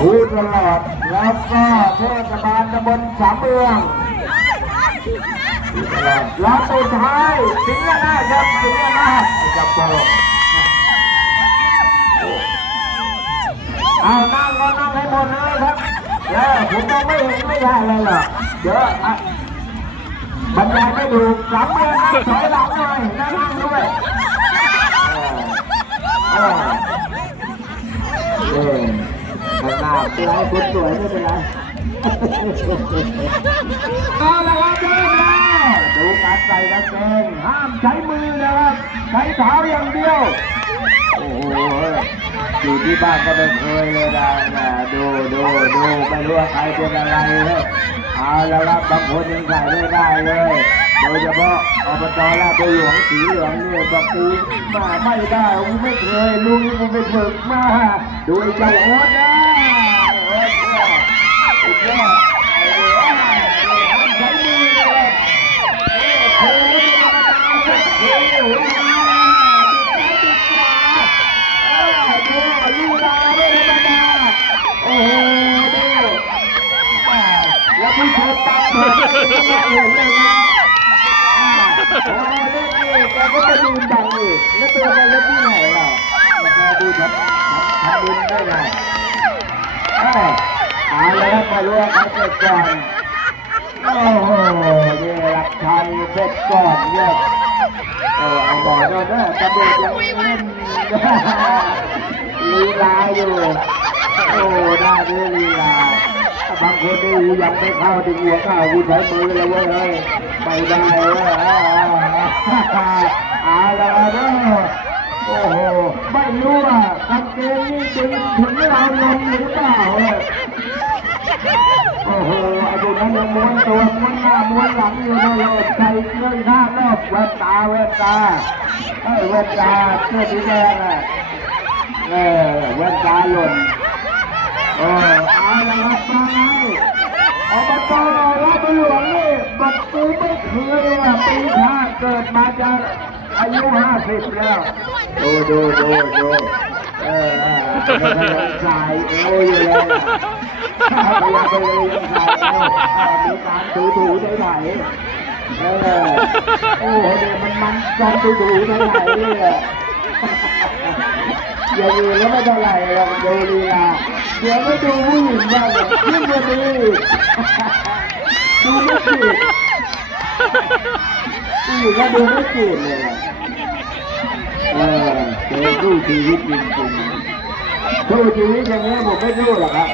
พูดตลอดแล้วก็เทศบาลตำบลสามเมืองตลอดแล้วสุดท้ายสิงห์นาครับสิงห์นาถไอ้กระโปเอานั่งก็นั่งให้หมดเลยครับเดี๋ยวผมมองไม่เห็นไม่ได้เลยหรอกเยอะบรรยายไม่ถูสามเมืองถอยหลังหน่อยนั่งด้วย เออเออข้างหน้าเป็นไรคนสวยไม่เป็นไรเอาละครับเล้วดู ใส่กางเกงห้ามใช้มือนะครับ ใช้เท้าอย่างเดียว โอ้โหอยู่ที่บ้านก็ไม่เคยเลยนะนะดูดูดูไม่รู้ว่าใครเป็นอะไรเลยเอาละครับบางคนยังใส่ไม่ได้เลยโดยเฉพาะอบจราชบุรีหลวงสีเหลืองเนี่ยบอกกูมาไม่ได้กูไม่เคยลุงกูไปฝึกมาดูไอ้เจ้าโอ๊ตนะ ก็จะยืนบังอีกแล้วตัวแกเล่นที่ไหนล่ะแกดูทำทำบุญได้ไงเออเอาแล้วมารู้ว่าใครเสร็จก่อนโอ้โหนี่หลักชัยเสร็จก่อนเนี่ยโอ้เอาบอกด้วยนะตำรวจยังเล่นลีลาอยู่ โอ้ได้ด้วยลีลาบางคนนี่ยังไม่เข้าถึงหัวข้าวกูใช้มือเลยเว้ยเฮ้ยไม่ได้เว้ยเอาละเด้อโอ้โห ไม่รู้ว่ากางเกงนี่ดึงถึงเราลงหรือเป ล่าโอ้โหไอ้พวกนั้นยังม้วนตัวม้วนหน้าม้วนหลังอยู่เลยใส่เครื่องท่ารอบแว่นตาแว่นตาเอ้ยแว่นตาเสื้อสีแดงอะเออแว่นตาหล่นเออเอาละครับฟังให้อบตรับหลวงนี่บอกกูไม่เคยว่าปีชาเกิดมาจะอายุห้าสิบแล้ว ดูดูดูดู เออเออเออยังสายเอวอยู่เลยอะพยายามไปเลยยังสายเอวเออมีการถูถูได้ไหนเออโอ้โหเนี่ยวมันมันการถูถูได้ไหนเนี่ยอย่างอื่นแล้วไม่เท่าไหร่หรอกดูลีลาเดี๋ยวไม่ดูผู้หญิงบ้างเลยยิ่งกว่านี้อีกดูไม่จีบผู้หญิงก็ดูไม่จีบเลย เออเจอสู้ชีวิตจริงๆสู้ชีวิตอย่างนี้ผมไม่สู้หรอกครับ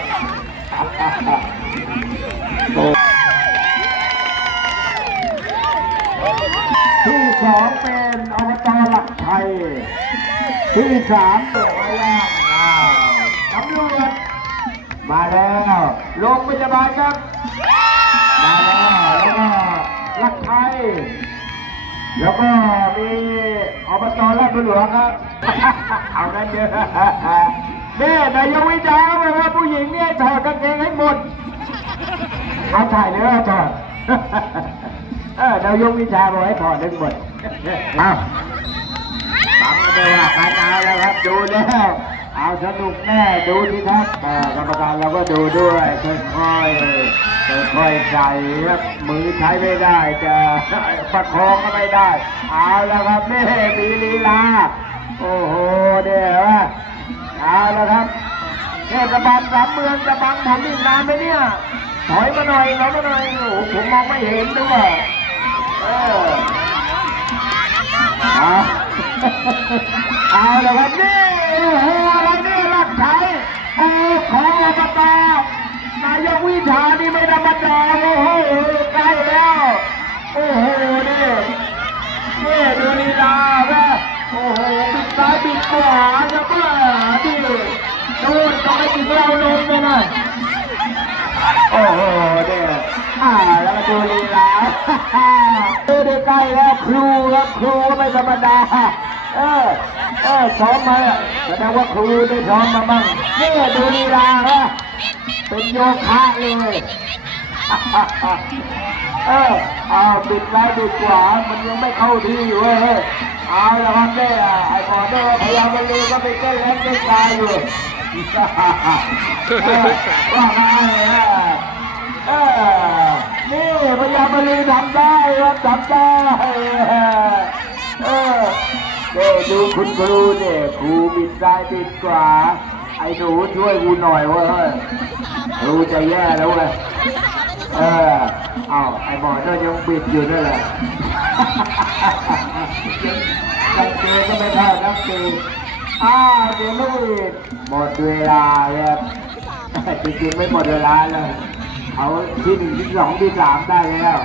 ที่สองเป็นอบตหลักไทยที่สามเปิดไว้ล่างอ้าวตำรวจมาแล้วโรงพยาบาลครับ แล้วก็มีอบตราชบุรีครับเอากันเยอะนี่นายกวิจารณ์บอกว่าผู้หญิงเนี่ยถอดกางเกงให้หมดเอาถ่ายเลยเอาถอดเออนายกวิจารณ์บอกให้ถอดทั้งหมดเอาฟังกันไปว่าการเอาแล้วครับดูแล้ว เอาสนุกแน่ดูสิครับกรรมการเราก็ดูด้วยค่อยๆค่อยใส่ครับมือใช้ไม่ได้จะประคองก็ไม่ได้ เอาแล้วครับนี่มีลีลาโอ้โหเดี๋ยวเอาแล้วครับเทศบาลสามเมืองจะบังผมอีกนานไหมเนี่ยถอยมาหน่อยถอยมาหน่อยโอ้ผมมองไม่เห็นด้วยเออเอาเอาละครับนี่ายบิดขวาจะบ้าดิดูต้องไปถึงเรานมเลยนะโอ้โหเนี่ยอ่าแล้วมาดูลีลาดูได้ใกล้แล้วครูครับครูไม่ธรรมดาเออเออซ้อมมาแสดงว่าครูได้ซ้อมมาบ้างนี่ดูลีลาฮะเป็นโยคะเลยเออเอาบิดซ้ายบิดขวามันยังไม่เข้าที่อยู่เว้ย เอาละครับเนี่ยไอ้หมอเนี่ยพยายามมันลือก็ไปเต้นเล่นเต้นกายอยู่ว่าไงเนี่ยนี่พยายามมันลือทำได้ครับทำได้เออดูคุณครูเนี่ยครูบิดซ้ายบิดขวาไอ้หนูช่วยกูหน่อยเว้ยครูจะแย่แล้วเว้ย เออเอาไอ้หมอนี่ยังบิดอยู่นั่นแหละจับเจอก็ไม่เท่ากางเจออ้าวเดี๋ยวลูกหมดเวลาแล้วจริงๆไม่หมดเวลาเลยเขาที่หนึ่งที่สองที่สามได้แล้ว